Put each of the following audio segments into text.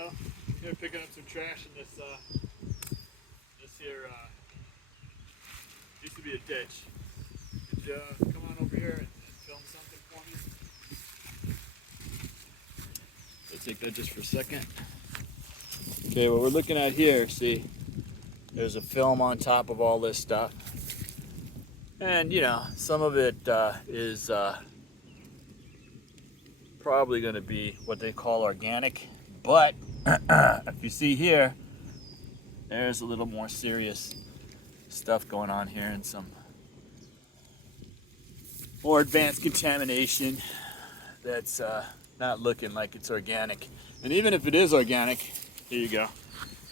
Hello. Here picking up some trash in this here used to be a ditch. Could you come on over here and film something for me? Let's take that just for a second. Okay, what we're looking at here, see, there's a film on top of all this stuff. And you know, some of it is probably going to be what they call organic, but if you see here, there's a little more serious stuff going on here and some more advanced contamination that's not looking like it's organic. And even if it is organic, here you go,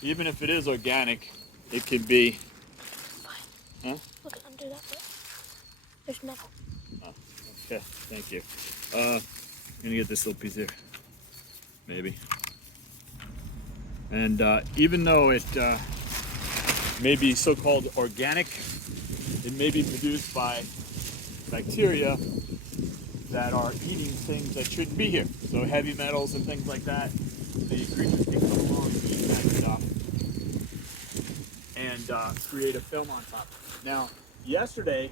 even if it is organic, it can be, huh? Look under that bit. There's metal. Oh, okay, thank you. I'm gonna get this little piece here, maybe. And even though it may be so-called organic, it may be produced by bacteria that are eating things that shouldn't be here. So heavy metals and things like that, the creatures can come along and eat that stuff and create a film on top. Now, yesterday,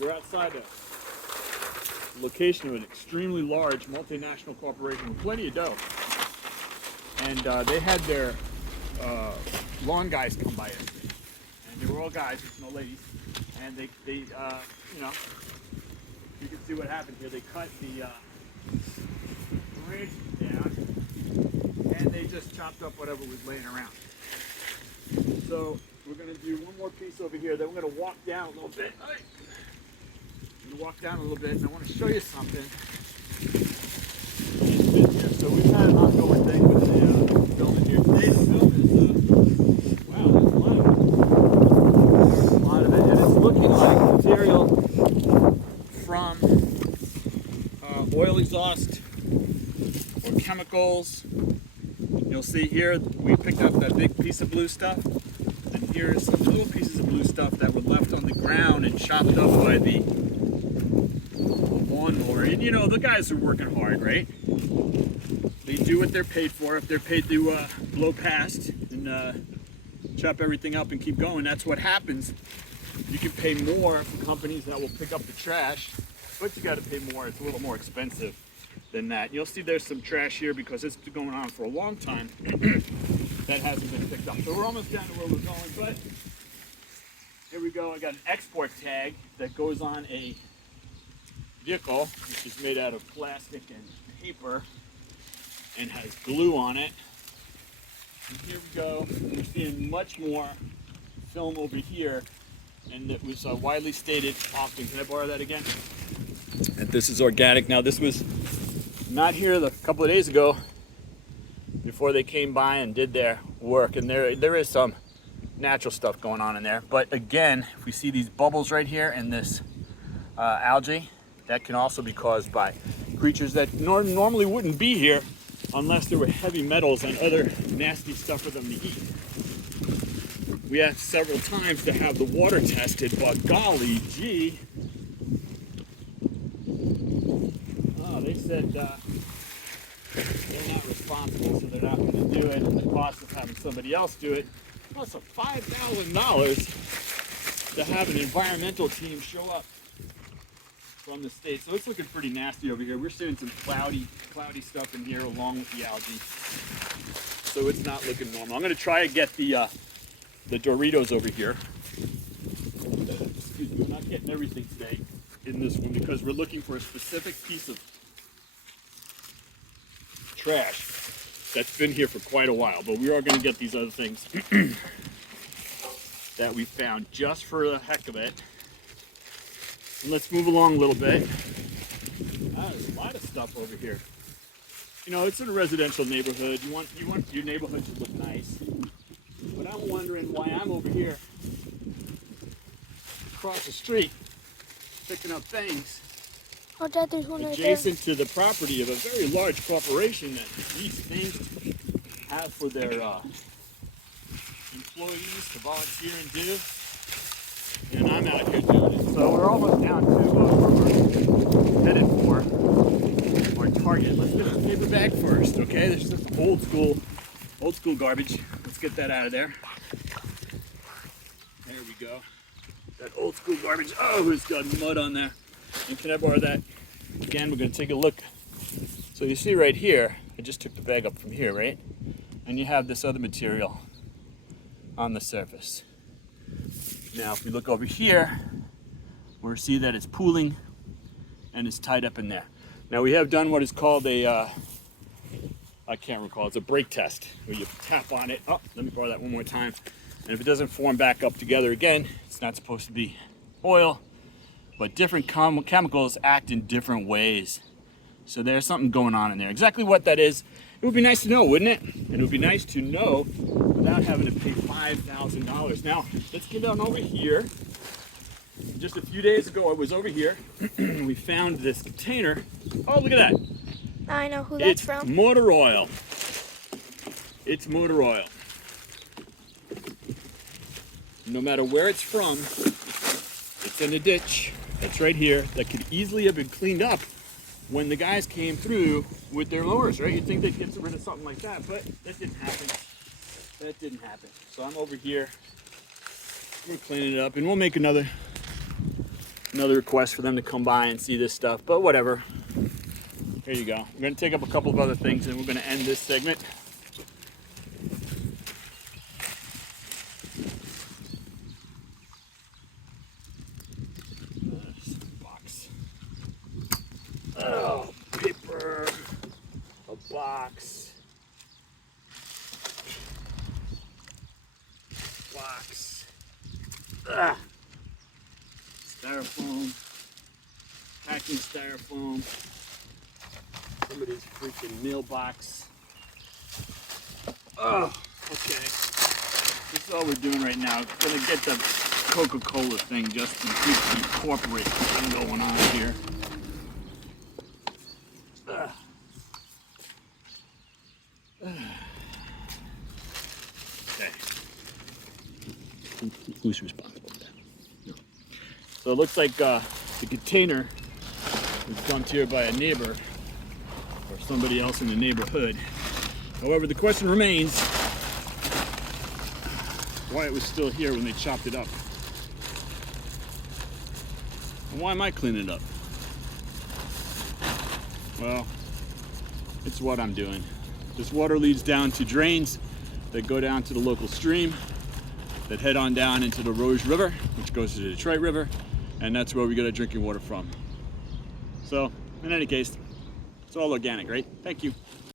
we're outside a location of an extremely large multinational corporation with plenty of dough. And they had their lawn guys come by yesterday. And they were all guys, no ladies. And they you know, you can see what happened here. They cut the bridge down and they just chopped up whatever was laying around. So we're going to do one more piece over here. Then we're going to walk down a little bit. I'm going to walk down a little bit and I want to show you something. So we've had an ongoing thing with the film in here. Today the film is, wow, there's a lot of it. There's a lot of it. And it's looking like material from oil exhaust or chemicals. You'll see here we picked up that big piece of blue stuff. And here's some little pieces of blue stuff that were left on the ground and chopped up by the lawnmower. And you know, the guys are working hard, right? They do what they're paid for. If they're paid to blow past and chop everything up and keep going, that's what happens. You can pay more for companies that will pick up the trash, but you got to pay more. It's a little more expensive than that. You'll see there's some trash here because it's been going on for a long time that hasn't been picked up. So we're almost down to where we're going, but here we go. I got an export tag that goes on a vehicle, which is made out of plastic and paper and has glue on it. And here we go. We're seeing much more film over here, and it was widely stated often. Can I borrow that again? That this is organic. Now this was not here a couple of days ago before they came by and did their work, and there is some natural stuff going on in there. But again, if we see these bubbles right here in this algae, that can also be caused by creatures that normally wouldn't be here unless there were heavy metals and other nasty stuff for them to eat. We asked several times to have the water tested, but golly gee. Oh, they said they're not responsible, so they're not going to do it, and the cost of having somebody else do it, plus a $5,000 to have an environmental team show up from the state. So it's looking pretty nasty over here. We're seeing some cloudy stuff in here along with the algae. So it's not looking normal. I'm going to try and get the Doritos over here. Excuse me, we're not getting everything today in this one because we're looking for a specific piece of trash that's been here for quite a while. But we are going to get these other things that we found just for the heck of it. And let's move along a little bit. There's a lot of stuff over here. You know, it's in a residential neighborhood. You want your neighborhood to look nice. But I'm wondering why I'm over here across the street picking up things Oh, Dad, there's one right there. adjacent to the property of a very large corporation that these things have for their employees to volunteer and do. And I'm out here doing it. So we're almost down to where we're headed for our target. Let's get a paper the bag first, okay? This is just old school garbage. Let's get that out of there. There we go. That old school garbage. Oh, it's got mud on there. And can I borrow that? Again, we're gonna take a look. So you see right here, I just took the bag up from here, right? And you have this other material on the surface. Now, if we look over here, we'll see that it's pooling and it's tied up in there. Now, we have done what is called a, I can't recall, it's a brake test, where you tap on it. Oh, let me borrow that one more time. And if it doesn't form back up together again, it's not supposed to be oil, but different chemicals act in different ways. So there's something going on in there. Exactly what that is, it would be nice to know, wouldn't it? And it would be nice to know without having to pay $5,000. Now, let's get on over here. Just a few days ago, I was over here. We found this container. Oh, look at that. I know who that's from. It's motor oil. It's motor oil. No matter where it's from, it's in a ditch. That's right here. That could easily have been cleaned up when the guys came through with their lowers, right? You'd think they'd get rid of something like that, but that didn't happen. That didn't happen. So I'm over here. We're cleaning it up, and we'll make another request for them to come by and see this stuff, but whatever. Here you go. We're going to take up a couple of other things, and we're going to end this segment. Box. Oh, paper. A box. Box. Ah. Styrofoam. Packing styrofoam. Somebody's freaking mailbox. Oh, okay. This is all we're doing right now. We're gonna get the Coca-Cola thing just to keep the corporate thing going on here. Okay. Who's responsible for that? No. So it looks like the container was dumped here by a neighbor or somebody else in the neighborhood. However, the question remains why it was still here when they chopped it up. And why am I cleaning it up? Well, it's what I'm doing. This water leads down to drains that go down to the local stream that head on down into the Rouge River, which goes to the Detroit River, and that's where we get our drinking water from. So, in any case, it's all organic, right? Thank you.